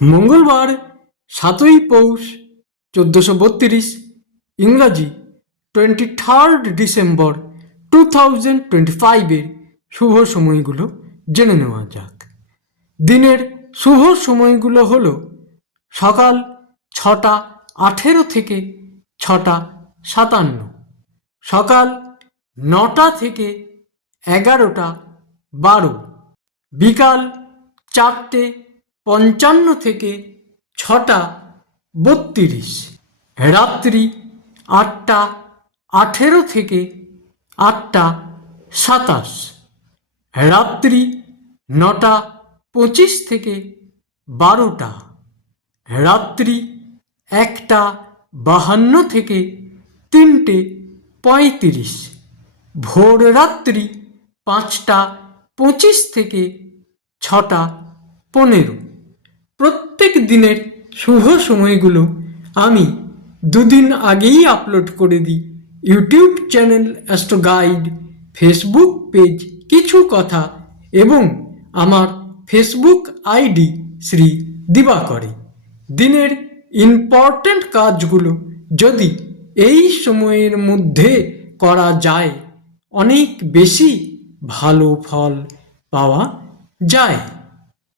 মঙ্গলবার 7ই পৌষ 1432, ইংরাজি 23 ডিসেম্বর 2025 শুভ সময়গুলো জেনে নেওয়া যাক। দিনের শুভ সময়গুলো হলো সকাল 6:18 থেকে 6:57, সকাল 9টা থেকে 11:12, বিকাল 4:55 থেকে 6:32, রাত্রি 8:18 থেকে 8:27, রাত্রি 9:25 থেকে 12টা, রাত্রি 1:52 থেকে 3:35, ভোর রাত্রি 5:25 থেকে 6:15। প্রত্যেক দিনের শুভ সময়গুলো আমি দুদিন আগেই আপলোড করে দিই YouTube channel astro guide, Facebook page কিছু কথা এবং আমার ফেসবুক আইডি শ্রী দিবাকরে। দিনের ইম্পর্ট্যান্ট কাজগুলো যদি এই সময়ের মধ্যে করা যায় অনেক বেশি ভালো ফল পাওয়া যায়।